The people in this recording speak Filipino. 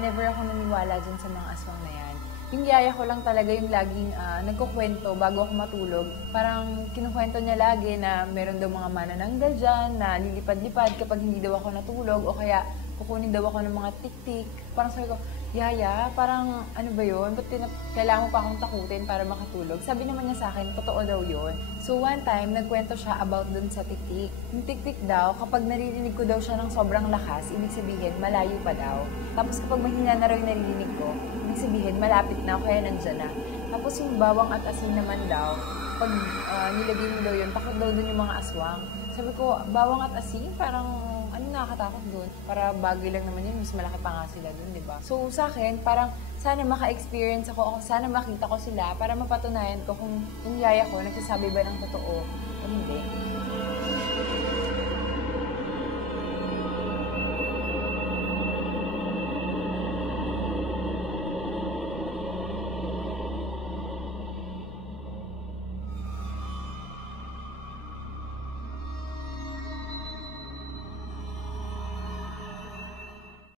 never ako naniniwala dyan sa mga aswang na yan. Yung yaya ko lang talaga yung laging nagkukwento bago ako matulog. Parang kinukwento niya lagi na meron daw mga manananggal dyan, na lilipad-lipad kapag hindi daw ako natulog, o kaya kukunin daw ako ng mga tik-tik. Parang sabi ko, Yaya, parang ano ba yun? Ba't kailangan mo pa akong takutin para makatulog? Sabi naman niya sa akin, totoo daw yun. So one time, nagkwento siya about dun sa tik-tik. Yung tik-tik daw, kapag naririnig ko daw siya ng sobrang lakas, ibig sabihin, malayo pa daw. Tapos kapag mahina na raw yung naririnig ko, ibig sabihin, malapit na, kaya nandyan na. Tapos yung bawang at asin naman daw, pag nilagay mo daw yun, takot daw dun yung mga aswang. Sabi ko, bawang at asin, parang ano nakakatakot dun? Para bagay lang naman yun, mas malaki pa nga sila dun, di ba? So sa akin, parang sana maka-experience ako, sana makita ko sila para mapatunayan ko kung yung yaya ko nagsasabi ba ng totoo o hindi.